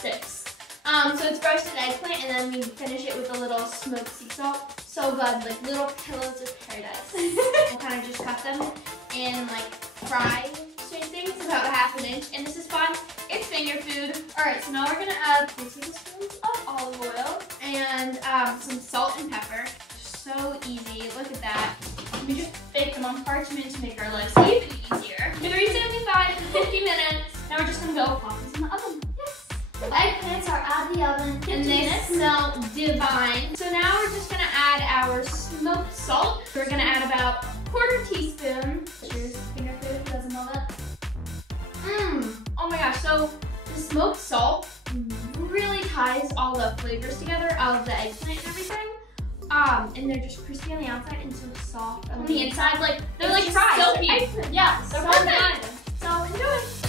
6. So it's roasted eggplant, and then we finish it with a little smoked sea salt. So good, like little pillows of paradise. We'll kind of just cut them and like fry same things, about a ½ inch. And this is fun. It's finger food. All right, so now we're gonna add 3 tablespoons of olive oil and some salt and pepper. So easy. Look at that. We just bake them on parchment to make our lives even easier. 375 for 50 minutes. Now we're just gonna go pop these in the oven. Eggplants are out of the oven. And they smell divine. So now we're just gonna add our smoked salt. We're gonna add about 1/4 teaspoon. Cheers, finger food, who doesn't love it? Oh my gosh, so the smoked salt really ties all the flavors together of the eggplant and everything. And they're just crispy on the outside and so soft on the inside. Like, they're like fries. Silky. Yeah, So perfect. good. So enjoy.